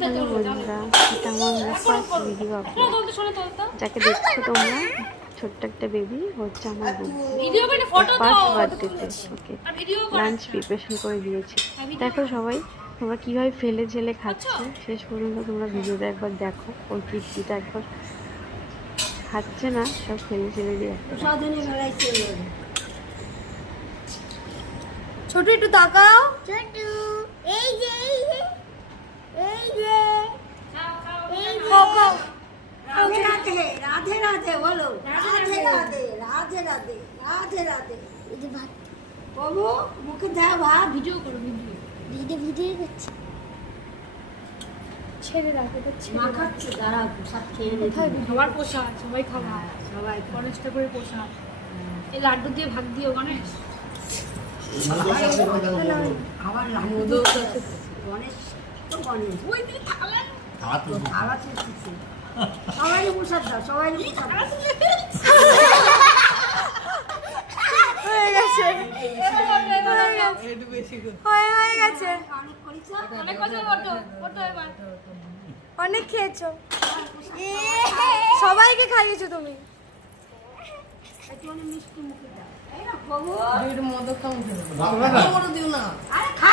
Hello বন্ধুরা, এটা আমার ফার্স্ট ভিডিও আপলোড। যাকে দেখছো তোমরা, ছোট্ট একটা বেবি হচ্ছে আমার বোন। ফার্স্ট বার্থডেতে ওকে লাঞ্চ প্রিপারেশন করে দিয়েছি। দেখো সবাই তোমরা কীভাবে ফেলে ঝেলে খাচ্ছে, শেষ পর্যন্ত তোমরা ভিডিওটা একবার দেখো। ওর কীর্তিটা একবার খাচ্ছে না, সব ফেলে ঝেলে দিয়ে একটা ছোট একটু তাকাও। ছোট এই যে এই যে রাধে রাধে রাধে রাধে বলো, রাধে রাধে রাধে রাধে রাধে রাধে। এই যে ভাত বাবু মুখে দাও, ভাত ভিডিও করো, ভিডিও করছি। ছেড়ে রাখো, মা খাচ্ছে, দাঁড়াও প্রসাদ খেয়ে সবার পোশাক, সবাই খাওয়া, সবাই গণেশটা করে পোশাক, এই লাড্ডু দিয়ে ভাগ দিও গণেশ। আবার লাড্ডু গণেশ তো গণেশ ওই দিকে থাকলেন আবার চেয়েছি সবাই প্রসাদ দাও, সবাই প্রসাদ দাও। হয়ে গেছে হয়ে গেছে, অনেক করেছো, অনেক কথা বটো বটো এবার। অনেক খেয়েছো, সবাইকে খাইয়েছো তুমি। একটু মিষ্টি মুখে দাও। এই না বাবু, মদ খাও আরে খা